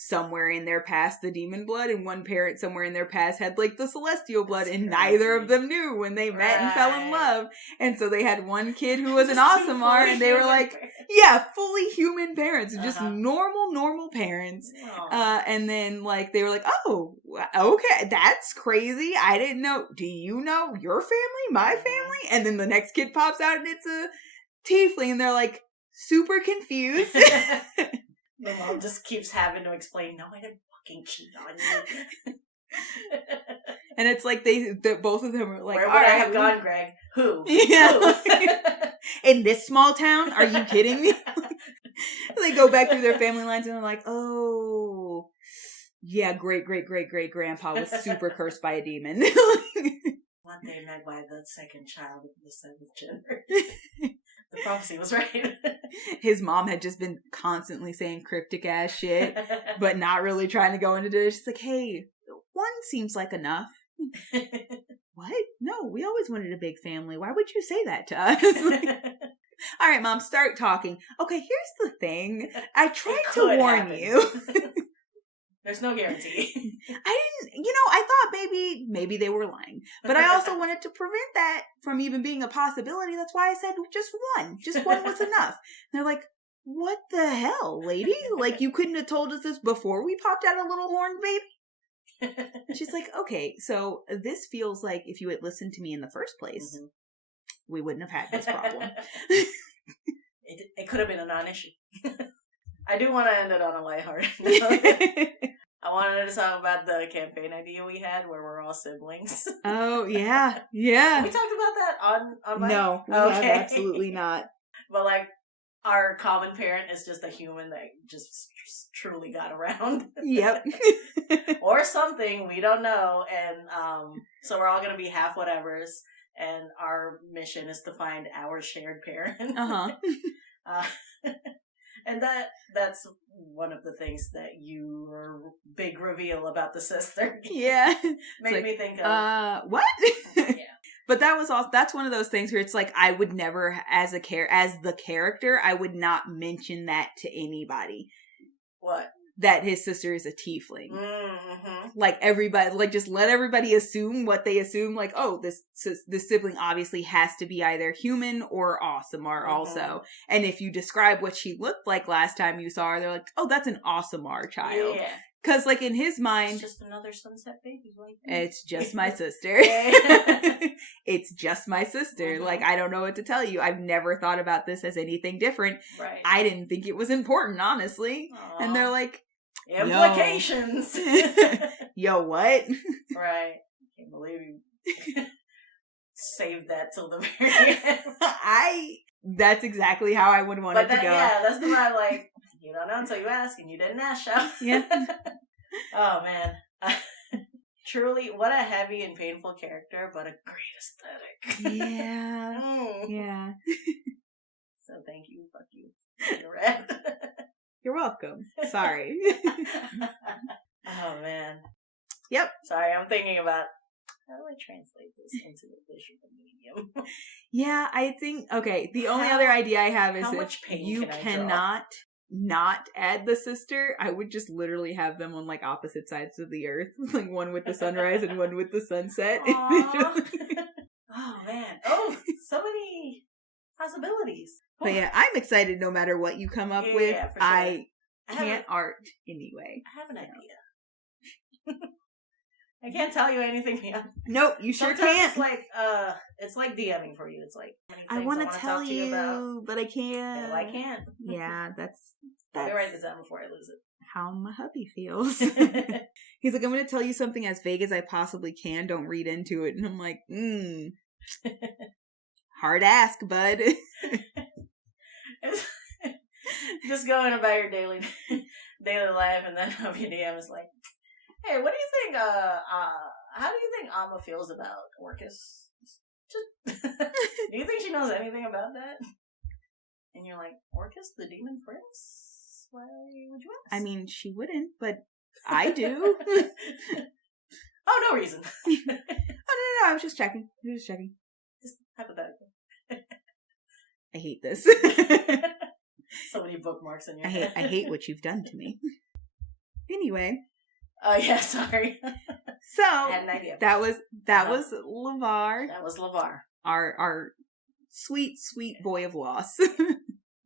somewhere in their past the demon blood, and one parent somewhere in their past had like the celestial blood, That's and crazy. neither of them knew when they met and fell in love. And so they had one kid who was an Aasimar, and they were like, yeah, fully human parents, just normal parents. And then like they were like, oh, okay, that's crazy. I didn't know. Do you know your family, my family? And then the next kid pops out and it's a tiefling, and they're like super confused. The mom just keeps having to explain, no, I didn't fucking cheat on you. And it's like both of them are like, where would I have gone, Greg? Who? Yeah. Who? In this small town? Are you kidding me? They go back through their family lines and they're like, oh, yeah, great grandpa was super cursed by a demon. What they meant by the second child of the seventh gender. The prophecy was right. His mom had just been constantly saying cryptic ass shit, but not really trying to go into it. She's like, hey, one seems like enough. What? No, we always wanted a big family. Why would you say that to us? All right, Mom, start talking. Okay, here's the thing. I tried to warn you. There's no guarantee. I thought maybe they were lying. But I also wanted to prevent that from even being a possibility. That's why I said just one. Just one was enough. And they're like, what the hell, lady? Like, you couldn't have told us this before we popped out a little horn baby? And she's like, okay, so this feels like if you had listened to me in the first place, we wouldn't have had this problem. It could have been a non-issue. I do want to end it on a lighthearted note. I wanted to talk about the campaign idea we had where we're all siblings. Oh, yeah. Yeah. Have we talked about that on my... No, we have absolutely not. But, like, our common parent is just a human that just truly got around. Yep. Or something, we don't know. And so we're all going to be half whatevers. And our mission is to find our shared parent. And that's one of the things that your big reveal about the sister made me think of. What? Yeah. But that's one of those things where it's like I would never, as the character, I would not mention that to anybody. What? That his sister is a tiefling. Mm-hmm. Like everybody, like just let everybody assume what they assume. Like, oh, this sibling obviously has to be either human or Aasimar also. And if you describe what she looked like last time you saw her, they're like, oh, that's an Aasimar child. Yeah. Because like in his mind, it's just another sunset baby. Like it's just my sister. It's just my sister. Like, I don't know what to tell you. I've never thought about this as anything different. Right. I didn't think it was important, honestly. Aww. And they're like, implications. Yo, what? Right. Can't believe you saved that till the very end. That's exactly how I would want it to go. Yeah, that's the vibe, like, you don't know until you ask, and you didn't ask, Shell. Yeah. Oh, man. Truly, what a heavy and painful character, but a great aesthetic. Yeah. Yeah. So thank you. Fuck you. You're red. You're welcome. Sorry. Oh, man. Yep. Sorry, I'm thinking about how do I translate this into the visual medium? Yeah, I think, okay, the only other idea I have is if you cannot not add the sister, I would just literally have them on like opposite sides of the earth. Like one with the sunrise and one with the sunset. Oh, man. Oh, so many possibilities. But yeah, I'm excited no matter what you come up with. Yeah, for sure. I can't art anyway. I have an idea. I can't tell you anything beyond. Nope, you sure Sometimes can't. It's like DMing for you. It's like I want to tell you, about, but I can't. No, I can't. Yeah, that's. Let me write this down before I lose it. How my hubby feels. He's like, I'm going to tell you something as vague as I possibly can. Don't read into it. And I'm like, hard ask, bud. Just going about your daily life, and then hubby DM is like, hey, what do you think, how do you think Amma feels about Orcus? Do you think she knows anything about that? And you're like, Orcus, the demon prince? Why would you ask? I mean, she wouldn't, but I do. Oh, no reason. Oh, no, I was just checking. Just hypothetical. I hate this. So many bookmarks in your head. I hate what you've done to me. Anyway. Oh, yeah, sorry. So, I had an idea. that was Livar. That was Livar. Our sweet, sweet boy of loss.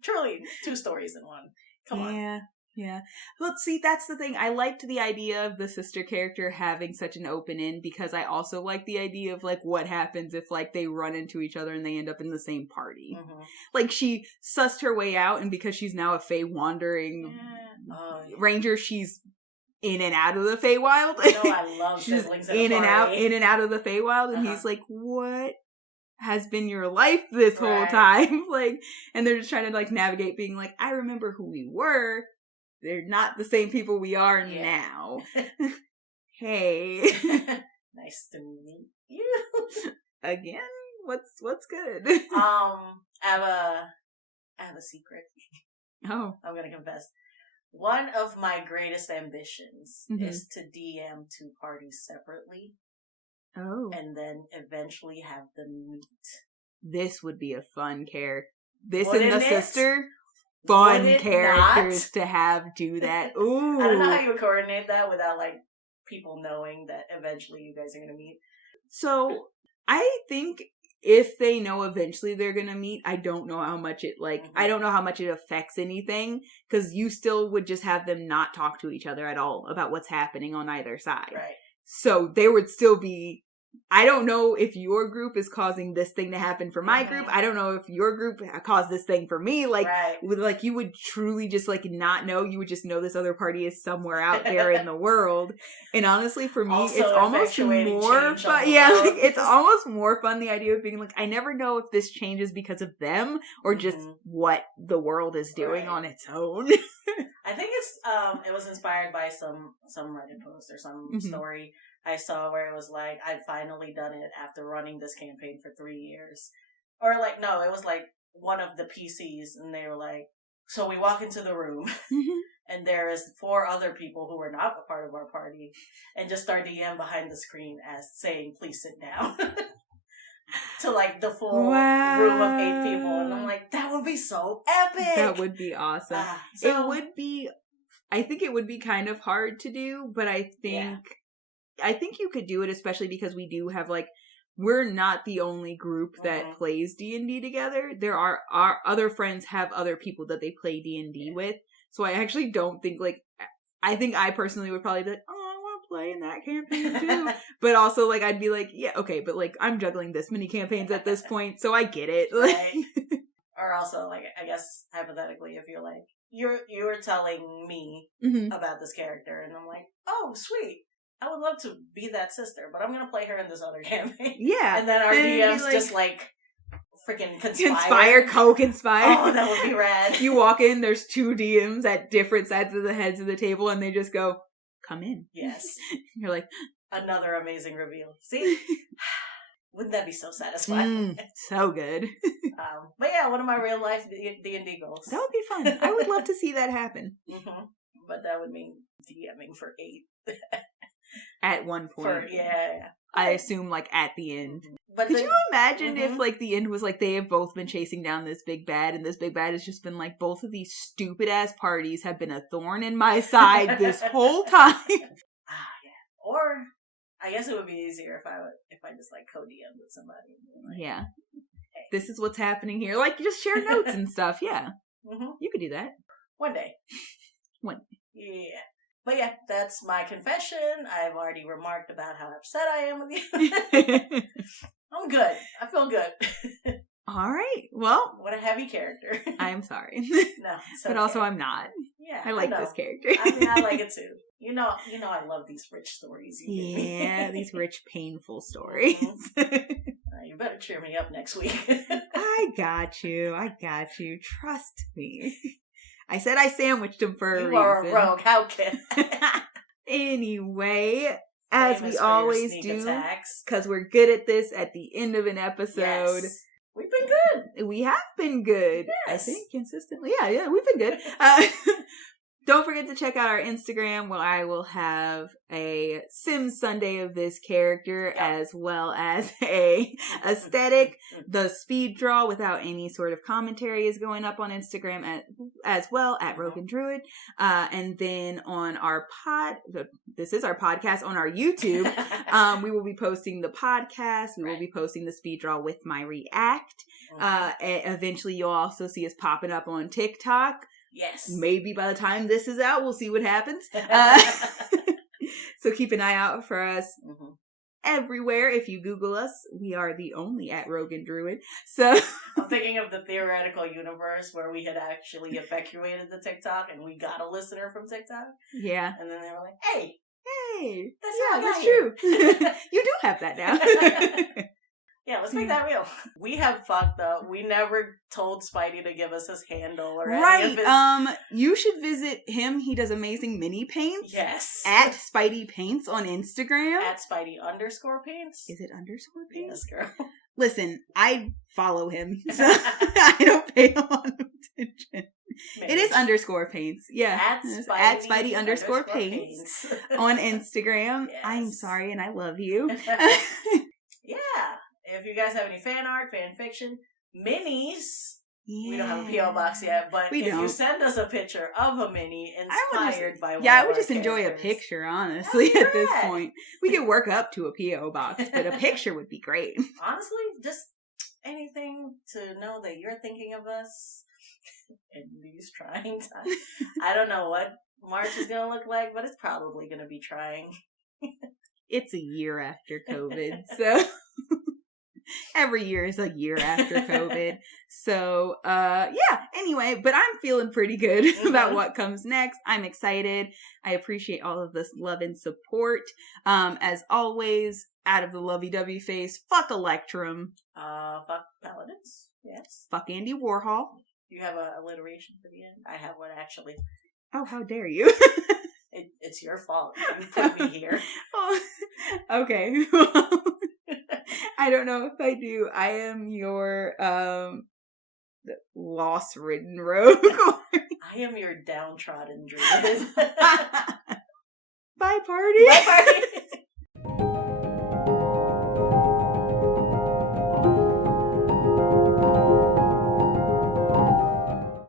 Truly, 2 stories in one. Come on. Yeah. But see, that's the thing. I liked the idea of the sister character having such an open end because I also like the idea of, like, what happens if, like, they run into each other and they end up in the same party. Mm-hmm. Like, she sussed her way out, and because she's now a Fey wandering ranger, she's in and out of the Feywild. I love siblings in and out of the Feywild, and he's like, what has been your life this whole time? Like, and they're just trying to, like, navigate being like, I remember who we were. They're not the same people we are now. Hey. Nice to meet you. Again? What's good? I have a secret. Oh. I'm gonna confess. One of my greatest ambitions is to DM 2 parties separately. Oh. And then eventually have them meet. This would be a fun character. This and the sister? Fun characters to have do that. Ooh. I don't know how you would coordinate that without, like, people knowing that eventually you guys are going to meet. So, I think if they know eventually they're going to meet, I don't know how much it, like, I don't know how much it affects anything, because you still would just have them not talk to each other at all about what's happening on either side. Right. So, there would still be, I don't know if your group is causing this thing to happen for my group. I don't know if your group caused this thing for me. Like, like you would truly just, like, not know. You would just know this other party is somewhere out there in the world. And honestly, for me, also it's almost more fun. Yeah, like, it's almost more fun, the idea of being like, I never know if this changes because of them or just what the world is doing on its own. I think it was inspired by some Reddit post or some story I saw where it was like, I'd finally done it after running this campaign for 3 years. Or like, no, it was like one of the PCs, and they were like, so we walk into the room, and there is 4 other people who were not a part of our party, and just our DM behind the screen as saying, please sit down. To like the full room of 8 people. And I'm like, that would be so epic! That would be awesome. It would be, I think it would be kind of hard to do, but I think you could do it, especially because we do have, like, we're not the only group that plays D&D together. There are our other friends have other people that they play D&D with. So I actually don't think, like, I think I personally would probably be like, oh, I want to play in that campaign too. But also, like, I'd be like, yeah, okay, but, like, I'm juggling this many campaigns at this point, so I get it. Right. Or also, like, I guess, hypothetically, if you're like, you were telling me about this character, and I'm like, oh, sweet. I would love to be that sister, but I'm going to play her in this other campaign. Yeah. And then our DMs like, just, like, freaking co-conspire. Oh, that would be rad. You walk in, there's 2 DMs at different sides of the heads of the table, and they just go, come in. Yes. You're like... Another amazing reveal. See? Wouldn't that be so satisfying? So good. But yeah, one of my real life D&D goals. That would be fun. I would love to see that happen. But that would mean DMing for 8. At one point. Yeah. I assume, like, at the end. But could you imagine if, like, the end was, like, they have both been chasing down this big bad, and this big bad has just been, like, both of these stupid-ass parties have been a thorn in my side this whole time. Yeah. Or, I guess it would be easier if I just, like, co-DM with somebody. Like, yeah. Hey. This is what's happening here. Like, just share notes and stuff, yeah. You could do that. One day. Yeah. But yeah, that's my confession. I've already remarked about how upset I am with you. I'm good. I feel good. All right. Well. What a heavy character. I'm sorry. No, it's okay. But also I'm not. Yeah. I like this character. I mean, I like it too. You know I love these rich stories. Yeah, these rich, painful stories. You better cheer me up next week. I got you. Trust me. I said I sandwiched him for a reason. You are a rogue. How can Anyway, as we always do, because we're good at this at the end of an episode. Yes. We've been good. We have been good. Yes. I think consistently. Yeah, we've been good. Don't forget to check out our Instagram where I will have a Sims Sunday of this character as well as a aesthetic. The speed draw without any sort of commentary is going up on Instagram as well at Rogan Druid. And then on our this is our podcast on our YouTube. We will be posting the podcast. We will be posting the speed draw with my react. Eventually you'll also see us popping up on TikTok. Yes. Maybe by the time this is out, we'll see what happens. So keep an eye out for us everywhere. If you Google us, we are the only at Rogan Druid. So I'm thinking of the theoretical universe where we had actually effectuated the TikTok and we got a listener from TikTok. Yeah. And then they were like, hey, that's true. You do have that now. Yeah, let's make that real. We have fucked up. We never told Spidey to give us his handle or any of his... You should visit him. He does amazing mini paints. Yes. At Spidey Paints on Instagram. At Spidey_paints. Is it _ paints? Yes, girl. Listen, I follow him, so I don't pay a lot of attention. Maybe. It is _paints. Yeah. At Spidey _ paints on Instagram. Yes. I'm sorry and I love you. Yeah. If you guys have any fan art, fan fiction, minis, we don't have a P.O. box yet, but you send us a picture of a mini inspired by one of I would just enjoy a picture, honestly, at this point. We could work up to a P.O. box, but a picture would be great. Honestly, just anything to know that you're thinking of us in these trying times. I don't know what March is going to look like, but it's probably going to be trying. It's a year after COVID, so... Every year is a year after COVID. So, anyway, but I'm feeling pretty good about what comes next. I'm excited. I appreciate all of this love and support. As always, out of the lovey-dovey face, fuck Electrum. Fuck Paladins. Yes. Fuck Andy Warhol. You have a alliteration for the end? I have one, actually. Oh, how dare you. It's your fault. You put me here. Oh, okay. I don't know if I do. I am your loss-ridden rogue. I am your downtrodden druid. Bye, party. Bye, party.